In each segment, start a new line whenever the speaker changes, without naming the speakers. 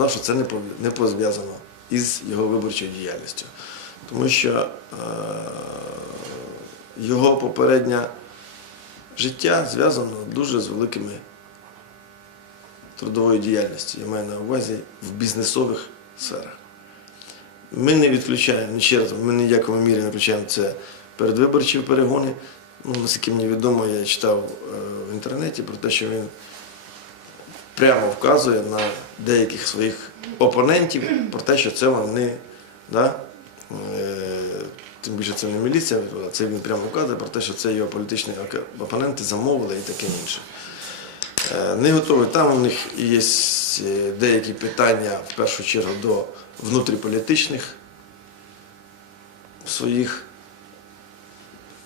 Сказав, що це не пов'язано із його виборчою діяльністю. Тому що е, його попереднє життя зв'язано дуже з великими трудовою діяльністю. Я маю на увазі в бізнесових сферах. Ми не відключаємо, ще раз, ми ні в якому мірі не включаємо це передвиборчі перегони. Ну, наскільки мені відомо, я читав е, в інтернеті про те, що він прямо вказує на деяких своїх опонентів про те, що це вони, да, е, тим більше це не міліція, це він прямо вказує про те, що це його політичні опоненти замовили і таке інше. Е, Не готові. Там у них є е, деякі питання, в першу чергу, до внутріполітичних своїх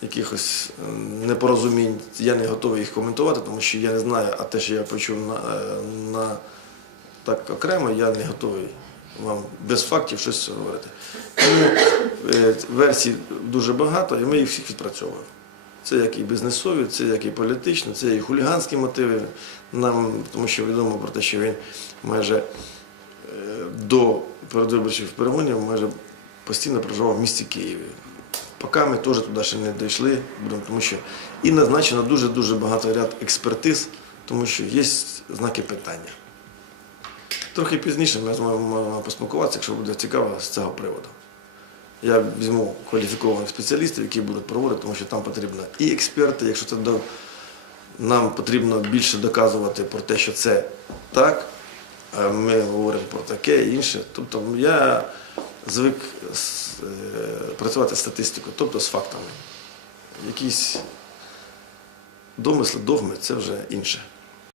якихось е, непорозумінь. Я не готовий їх коментувати, тому що я не знаю, а те, що я почув на, е, на так окремо, я не готовий вам без фактів щось говорити. Тому е, версій дуже багато, і ми їх всіх відпрацьовуємо. Це як і бізнесові, це як і політичні, це і хуліганські мотиви. Нам, тому що відомо про те, що він майже е, до передвиборчих перегонів майже постійно проживав в місті Києві. Поки ми теж туди ще не дійшли, тому що і назначено дуже-дуже багато ряд експертиз, тому що є знаки питання. Трохи пізніше ми зможемо поспілкуватися, якщо буде цікаво з цього приводу. Я візьму кваліфікованих спеціалістів, які будуть проводити, тому що там потрібно і експерти, якщо це до... нам потрібно більше доказувати про те, що це так, а ми говоримо про таке і інше. Тобто я звик е, працювати з статистикою, тобто з фактами. Якісь домисли, догми це вже інше.